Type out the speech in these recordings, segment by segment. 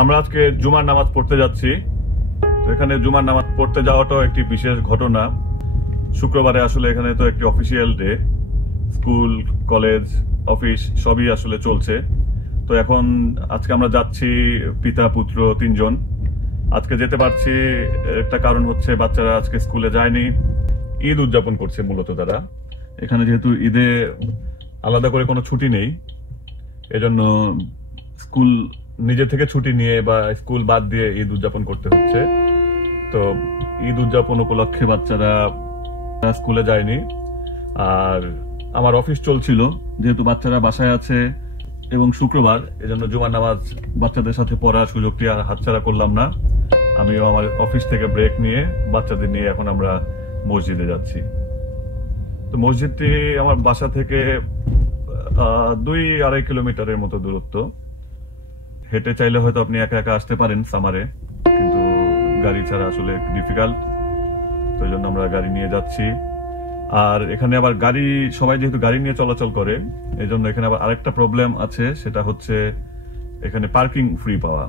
আমরা আজকে জুমার নামাজ পড়তে যাচ্ছি। তো এখানে জুমার নামাজ পড়তে যাওয়াটাও একটি বিশেষ ঘটনা। শুক্রবারে আসলে এখানে তো একটি official day, school college office সবই আসলে চলছে। তো এখন আজকে আমরা যাচ্ছি পিতা পুত্র তিনজন। আজকে যেতে পারছি একটা কারণ হচ্ছে বাচ্চারা আজকে স্কুলে যায়নি, ঈদ উদযাপন করছে মূলত তারা। এখানে যেহেতু ঈদে আলাদা করে কোনো ছুটি নেই, এজন্য স্কুল নিজে থেকে ছুটি নিয়ে বা স্কুল বাদ দিয়ে ঈদ উদযাপন করতে হচ্ছে। তো ঈদ উদযাপন উপলক্ষে বাচ্চারা স্কুলে যায়নি। আর আমার অফিস চলছিল, যেহেতু বাচ্চারা বাসায় আছে এবং শুক্রবার, এজন্য জুমার নামাজ বাচ্চাদের সাথে পড়ার সুযোগটি আর হাতছাড়া করলাম না। আমিও আমার অফিস থেকে ব্রেক নিয়ে বাচ্চাদের নিয়ে এখন আমরা মসজিদে যাচ্ছি। তো মসজিদটি আমার বাসা থেকে 2-2.5 কিলোমিটারের মতো দূরত্ব। হেঁটে চাইলে হয়তো আপনি একা একা আসতে পারেন সামারে, কিন্তু গাড়ি ছাড়া আসলে ডিফিকাল্ট। তো এই জন্য আমরা গাড়ি নিয়ে যাচ্ছি। আর এখানে আবার গাড়ি, সবাই যেহেতু গাড়ি নিয়ে চলাচল করে, এই জন্য এখানে আবার আরেকটা প্রবলেম আছে, সেটা হচ্ছে এখানে পার্কিং ফ্রি পাওয়া।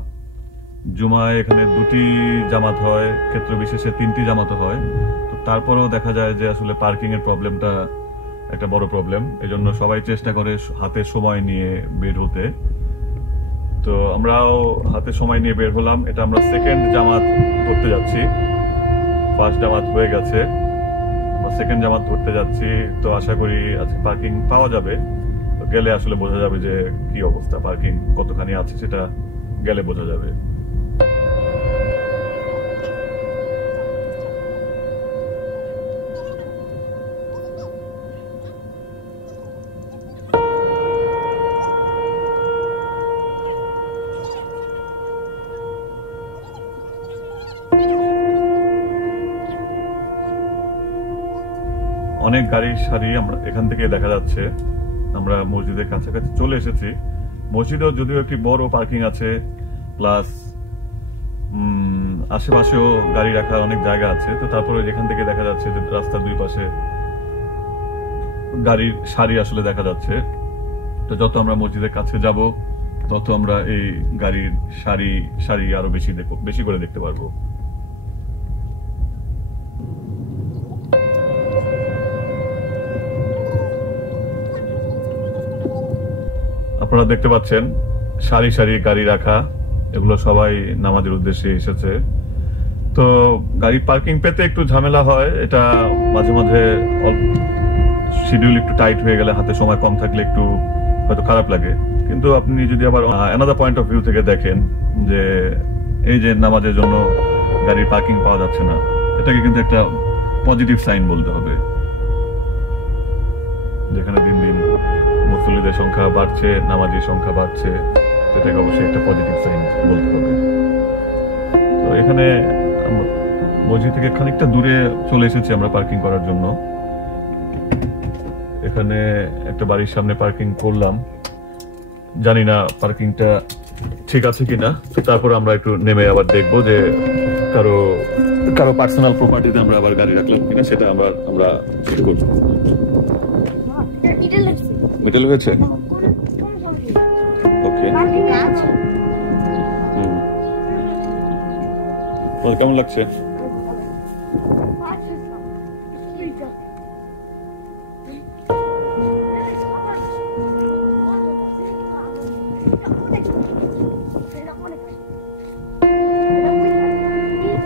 জুমায় এখানে 2টি জামাত হয়, ক্ষেত্র বিশেষে 3টি জামাত হয়। তো তারপরেও দেখা যায় যে আসলে পার্কিং এর প্রবলেমটা একটা বড় প্রবলেম। এই জন্য সবাই চেষ্টা করে হাতে সময় নিয়ে বের হতে। তো আমরাও হাতে সময় নিয়ে বের হলাম। এটা আমরা সেকেন্ড জামাত ধরতে যাচ্ছি। ফার্স্ট জামাত হয়ে গেছে, সেকেন্ড জামাত ধরতে যাচ্ছি। তো আশা করি আজকে পার্কিং পাওয়া যাবে। তো গেলে আসলে বোঝা যাবে যে কি অবস্থা, পার্কিং কতখানি আছে সেটা গেলে বোঝা যাবে। অনেক গাড়ির সারি আমরা এখান থেকে দেখা যাচ্ছে। আমরা মসজিদের কাছাকাছি চলে এসেছি। মসজিদেও যদিও একটি বড় পার্কিং আছে, প্লাস আশেপাশেও গাড়ি রাখার অনেক জায়গা আছে। তো তারপরে যেখান থেকে দেখা যাচ্ছে যে রাস্তার দুই পাশে গাড়ির সারি আসলে দেখা যাচ্ছে। তো যত আমরা মসজিদের কাছে যাব, তত আমরা এই গাড়ির সারি সারি আরো বেশি করে দেখতে পারবো। আপনারা দেখতে পাচ্ছেন সারি সারি গাড়ি রাখা, এগুলো সবাই নামাজের উদ্দেশ্যে এসেছে। তো গাড়ি পার্কিং পেতে একটু ঝামেলা হয়, এটা মাঝে মাঝে শিডিউল একটু টাইট হয়ে গেলে, হাতে সময় কম থাকলে একটু হয়তো খারাপ লাগে। কিন্তু আপনি যদি আবার অ্যানাদার পয়েন্ট অফ ভিউ থেকে দেখেন যে এই যে নামাজের জন্য গাড়ির পার্কিং পাওয়া যাচ্ছে না, এটাকে কিন্তু একটা পজিটিভ সাইন বলতে হবে। যেখানে দিন দিন মুসল্লিদের সংখ্যা বাড়ছে, নামাজের সংখ্যা বাড়ছে, এটাকে অবশ্যই একটা পজিটিভ সাইন বলতে হবে। তো এখানে মসজিদ থেকে খানিকটা দূরে চলে এসেছি আমরা পার্কিং করার জন্য। এখানে একটা বাড়ির সামনে পার্কিং করলাম, জানি না পার্কিংটা ঠিক আছে কিনা। তারপর আমরা একটু নেমে আবার দেখবো যে কারো পার্সোনাল প্রপার্টিতে আমরা আবার গাড়ি রাখলাম কিনা, সেটা আমরা চেক করবো। মিডল হয়েছে, ওকে। কেমন লাগছে?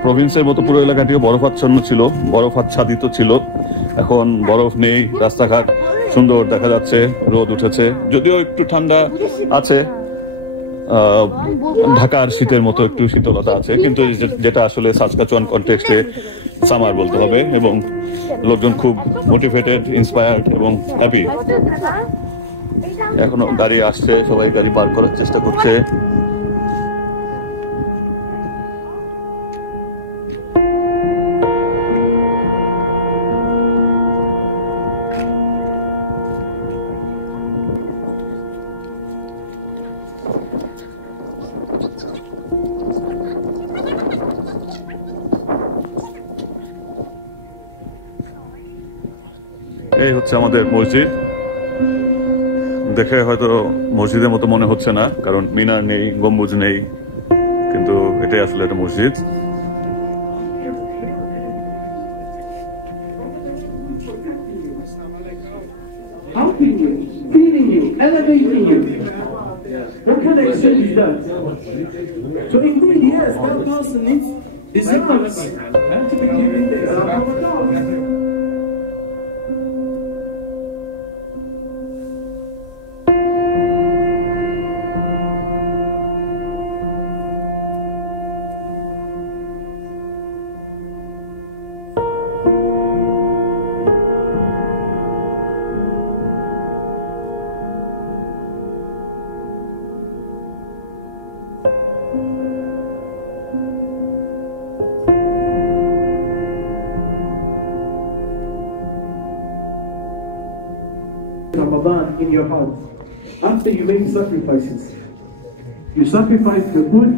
প্রভিন্সের মতো পুরো এলাকাটিও বরফাচ্ছন্ন ছিল, বরফাচ্ছাদিত ছিল। এখন বরফ নেই, রাস্তাঘাট সুন্দর দেখা যাচ্ছে, রোদ উঠেছে, যদিও একটু ঠান্ডা আছে, ঢাকার শীতের মতো একটু শীতলতা আছে, কিন্তু যেটা আসলে সাসকাচুয়ান কনটেক্সটে সামার বলতে হবে। এবং লোকজন খুব মোটিভেটেড, ইন্সপায়ার্ড এবং হ্যাপি। এখনো গাড়ি আসছে, সবাই গাড়ি পার করার চেষ্টা করছে। এই হচ্ছে আমাদের মসজিদ। দেখে হয়তো মসজিদের মতো মনে হচ্ছে না, কারণ মিনার নেই, গম্বুজ নেই, কিন্তু এটাই আসলে একটা মসজিদ। Feeding you, elevating you. What kind of exchange is that? So indeed, yes, that person deserves to be given the example of God. Ramadan in your heart. After you make sacrifices, you sacrifice your food,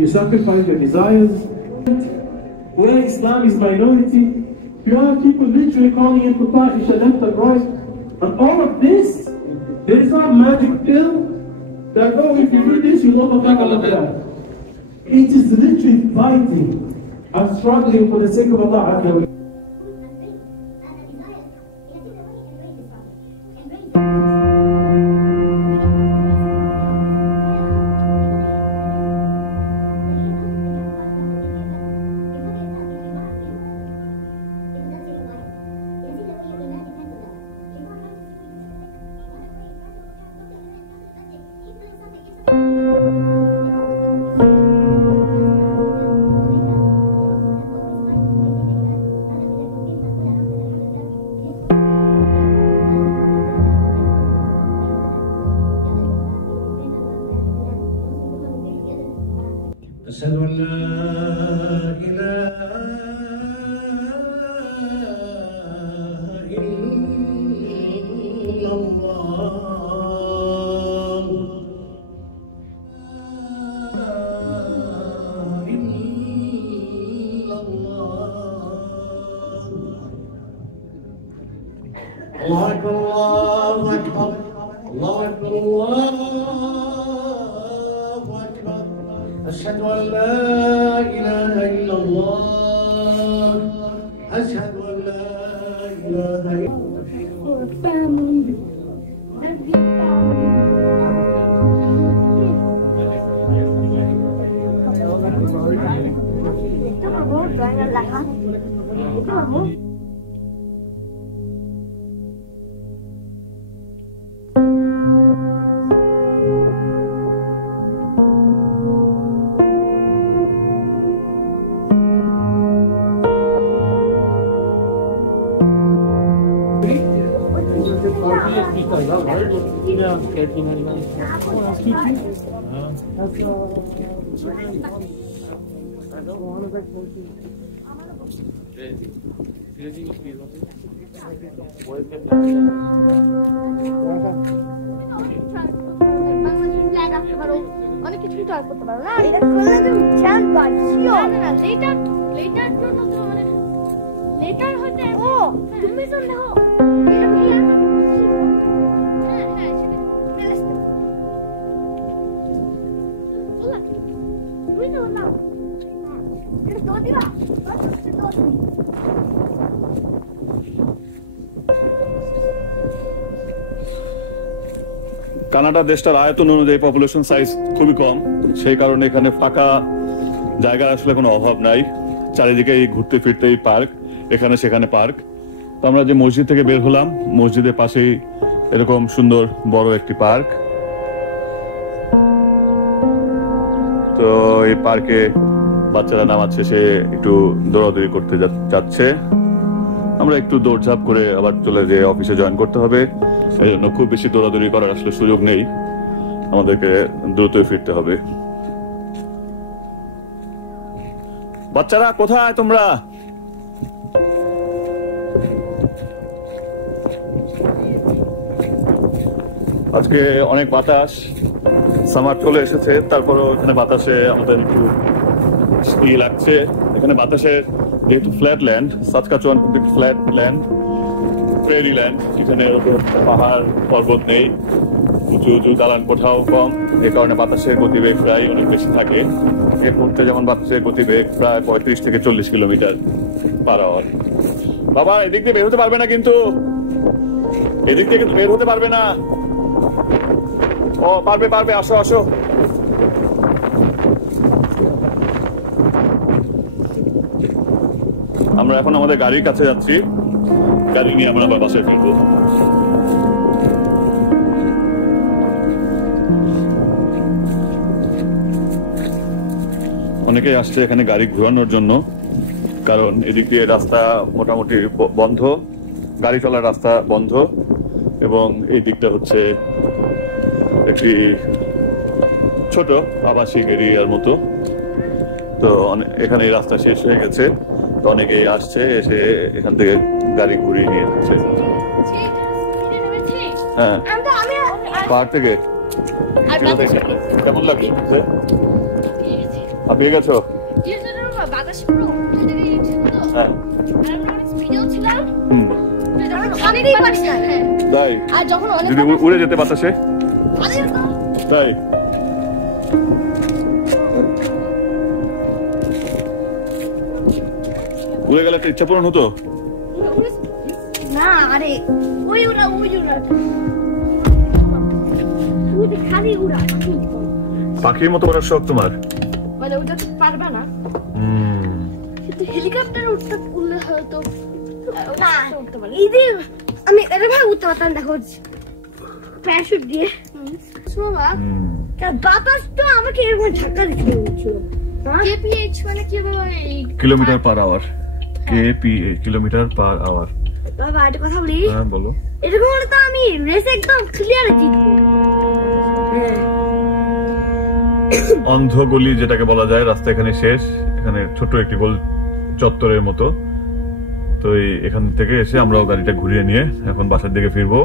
you sacrifice your desires. Where Islam is minority, you have people literally calling in for Isha left and right. And all of this, there is not magic pill that, oh, if you do this, you'll overcome all of that. It is literally fighting and struggling for the sake of Allah Azza wa Jalla. أشهد أن لا إله إلا الله الله أكبر الله أكبر الله أكبر الله أكبر أشهد أن لا إله إلا الله أشهد أن لا إله إلا অনেক কিছু try করতে পারো না, এটা করলে তুমি জানবা না না লেটার লেটার জন্য তো মানে লেটার হতে ও তুমি সন্দেহ এটা কি হ্যাঁ হ্যাঁ সেটা প্লেলিস্ট ওলা তুমি তো না এটা তো দিবা কানাডা দেশটার আয়তন অনুযায়ী পপুলেশন সাইজ খুবই কম, সেই কারণে এখানে ফাঁকা জায়গা আসলে কোনো অভাব নাই। চারিদিকে ঘুরতে ফিরতেই পার্ক, এখানে সেখানে পার্ক। তো আমরা যে মসজিদ থেকে বের হলাম, মসজিদের পাশেই এরকম সুন্দর বড় একটি পার্ক। তো এই পার্কে বাচ্চারা নামাজ শেষে একটু দৌড়াদৌড়ি করতে যাচ্ছে। আমরা একটু দৌড়ঝাঁপ করে আবার চলে যেয়ে অফিসে জয়েন করতে হবে, এই জন্য খুব বেশি দৌড়াদৌড়ি করার আসলে সুযোগ নেই, আমাদেরকে দ্রুতই ফিরতে হবে। বাচ্চারা কোথায় তোমরা? আজকে অনেক বাতাস, সামার চলে এসেছে, তারপরেও এখানে বাতাসে আমাদের একটু লাগছে। এখানে বাতাসে যেহেতু flat land, Saskatchewan flat land, ফেরিল্যান্ড, এখানে এরকম পাহাড় পর্বত নেই, উঁচু উঁচু দালান কোঠাও কম, এই কারণে বাতাসের গতিবেগ প্রায় অনেক বেশি থাকে। এই মুহূর্তে যেমন বাতাসের গতিবেগ প্রায় 35 থেকে 40 কিলোমিটার পার আওয়ার। বাবা এদিক দিয়ে বের হতে পারবে না, কিন্তু এদিক দিয়ে কিন্তু বের হতে পারবে না। ও পারবে পারবে, আসো আসো। আমরা এখন আমাদের গাড়ির কাছে যাচ্ছি, গাড়ি নিয়ে আমরা আবার বাসায় ফিরবো। অনেকেই আসছে এখানে গাড়ি ঘোরানোর জন্য, কারণ এদিক দিয়ে রাস্তা মোটামুটি বন্ধ, গাড়ি চলার রাস্তা বন্ধ, এবং এই দিকটা হচ্ছে একটি ছোট আবাসিক এরিয়ার মতো। তো এখানে রাস্তা শেষ হয়ে গেছে, তো অনেকেই আসছে, এসে এখান থেকে গাড়ি ঘুরিয়ে নিয়ে যাচ্ছে। হ্যাঁ, পাহাড় থেকে কেমন লাগছে? আপনি গেছো? হ্যাঁ, তাই যদি উড়ে যেতে বাতাসে, তাই উড়ে গেলে একটা ইচ্ছা পূরণ হতো না। আরে ওই উড়া খালি উড়া পাখির মতো ওড়ার শখ তোমার? মানে ওটা তো পারবা না, কিন্তু হেলিকপ্টার উঠলে হয়তো উঠতে পারে। এই যে আমি এটা ভাই উঠতে পারতাম, দেখো প্যারাশুট দিয়ে। শোনা বাতাস তো আমাকে এরকম ধাক্কা দিচ্ছিল। কেপিএইচ মানে কি বলে? Kilometre per hour. KPH kilometre per hour. বাবা একটা কথা বলি। হ্যাঁ বলো। এরকম হলে তো আমি রেস একদম ক্লিয়ার জিতবো। অন্ধ গলি যেটাকে বলা যায়, রাস্তা এখানে শেষ, এখানে ছোট একটি গোল চত্বরের মতো। তো এখান থেকে এসে আমরাও গাড়িটা ঘুরিয়ে নিয়ে এখন বাসার দিকে ফিরবো।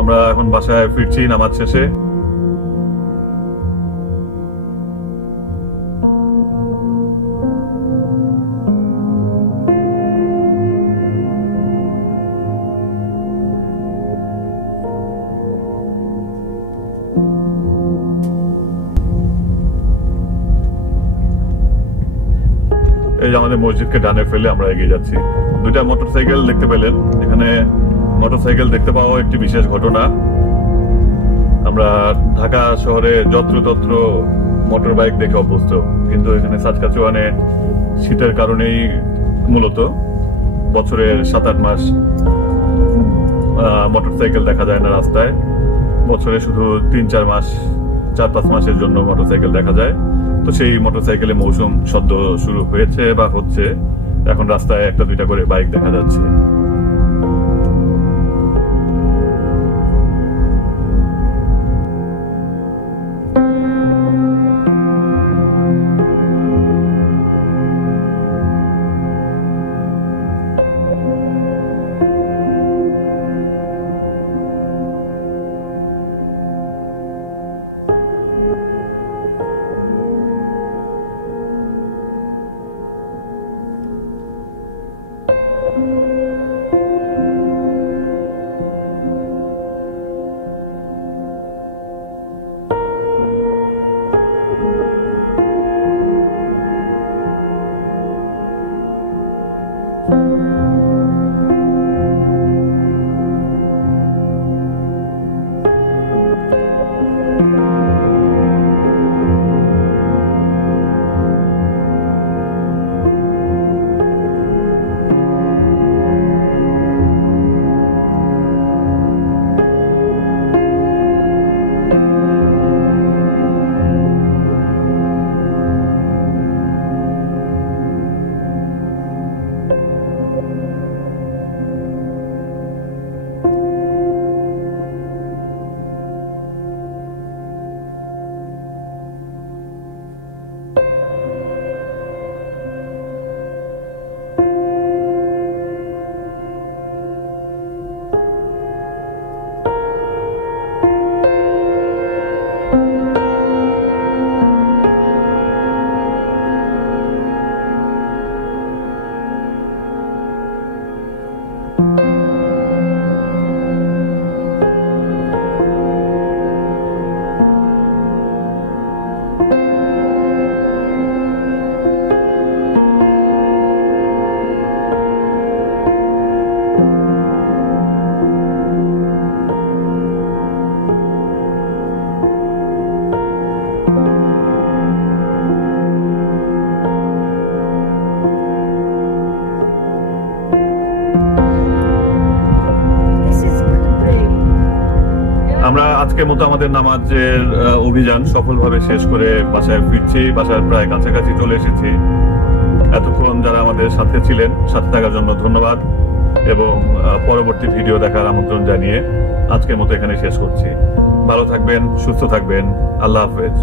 আমরা এখন বাসায় ফিরছি নামাজ শেষে। এই যে আমাদের মসজিদকে ডানে ফেলে আমরা এগিয়ে যাচ্ছি। দুইটা মোটরসাইকেল দেখতে পেলেন, এখানে মোটরসাইকেল দেখতে পাওয়া একটি বিশেষ ঘটনা। আমরা ঢাকা শহরে যত্রতত্র মোটর বাইক দেখে অভ্যস্ত, কিন্তু এখানে সাতকাচুয়ানে শীতের কারণেই মূলত বছরের 7-8 মাস মোটরসাইকেল দেখা যায় না রাস্তায়। বছরে শুধু 3-4 মাস, 4-5 মাসের জন্য মোটরসাইকেল দেখা যায়। তো সেই মোটরসাইকেলের মৌসুম সদ্য শুরু হয়েছে বা হচ্ছে, এখন রাস্তায় 1-2টা করে বাইক দেখা যাচ্ছে। আজকের মতো আমাদের নামাজের অভিযান সফলভাবে শেষ করে বাসায় ফিরছি। বাসার প্রায় কাছাকাছি চলে এসেছি। এতক্ষণ যারা আমাদের সাথে ছিলেন, সাথে থাকার জন্য ধন্যবাদ এবং পরবর্তী ভিডিও দেখার আমন্ত্রণ জানিয়ে আজকের মতো এখানে শেষ করছি। ভালো থাকবেন, সুস্থ থাকবেন। আল্লাহ হাফেজ।